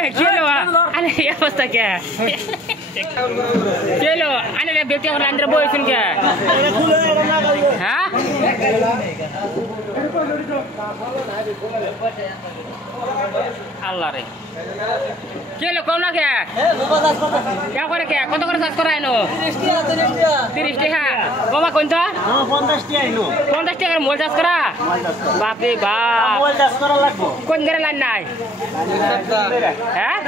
Kilo, ano yung basta kaya? Kilo, ano yung beauty ko lang boy sun kaya? Ha? Allah re. Kilo, kau nak kaya? Yang kau nak kaya? Kau tu kau nak sekolah ino? 30 টিহা বাবা কোনটা 50 টিয়া আইলো 50 টাকার মোল চাষ করা বাপ রে বাপ মোল চাষ করা লাগবো কোন ধরে লাইন নাই হ্যাঁ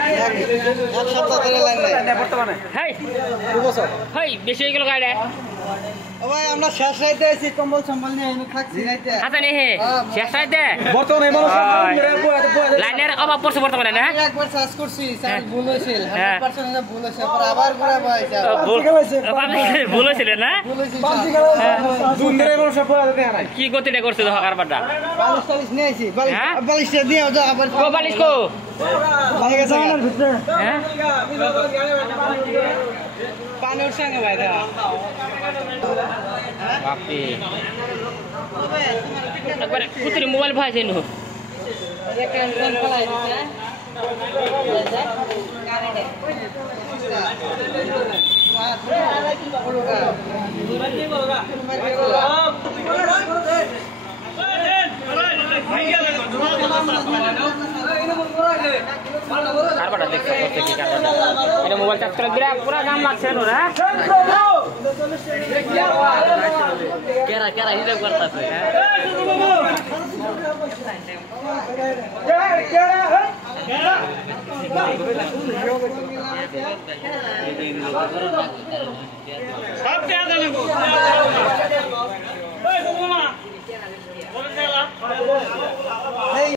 এক সপ্তাহ ধরে লাইন নাই বর্তমানে হেই হেই বেশি হয়ে গেল গাড়ি ও ভাই আমরা শেষ রাইতে আছি কম্বল সম্বল নিয়ে এনে থাকছি রাইতে হাতে নেই হে শেষ রাইতে বর্তমানে মানুষ লাইনের অভাব পড়ছে বর্তমানে না একবার সার্চ করছি স্যার ভুল হইছিল 100% এটা ভুল হইছে পর আবার ঘুরে ভাই ভুল হইছিল না ভুল হইছে দুন ধরে মানুষ পড়া দেখে নাই কি গতিটা করছে দেখো কারবারটা 44 নিয়ে আইছি 42 দিয়ে দাও আবার কো 42 কো ভাই গেছে ভিতরে হ্যাঁ পানি উঠছে না ভাই দাও বাপরে একবার কুতরি মোবাইল ভাই যেন একটা ফোন ফলাই দিছে কারবারটা দেখতে করতে কি কারবারটা এটা মোবাইল চার্জ করে দিরা পুরো দাম লাগছে না কেরা কেরা হিসাব করতেছে সব টাকা দেন গো এই গোমা বলে দেলা এই